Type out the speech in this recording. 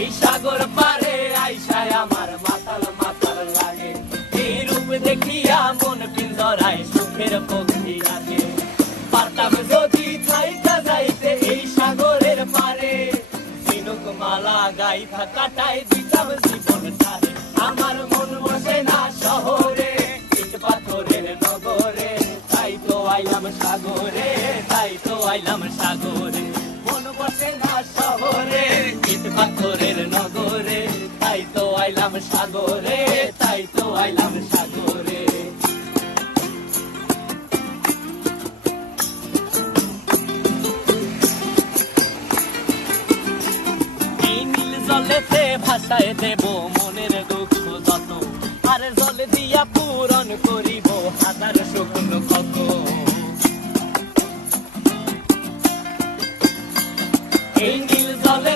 এই সাগর পারে আইসায় আমার মাতাল মাতাল লাগে, এই রূপ দেখিয়া মন পিঞ্জরায় সুখের পক্ষী লাগে। পারতাম যদি থাইকা যাইতে এই সাগরের পারে, ঝিনুক মালা গাইথা কাটাই দিতাম জীবনটারে। আমার মন বসে না শহরে, ইট পাথরের নগরে, তাই তো আইলাম সাগরে, তাই তো আইলাম সাগরে। মন বসে না শহরে, ইট পাথরের নগরে, তাই তো আইলাম সাগরে, তাই তো আইলাম সাগরে। এই নীল জলেতে ভাসায় দেব মনের দুঃখ যত, আর জল দিয়া পূরণ করিব হাজার শুকনো ক্ষত। এই নীল জলে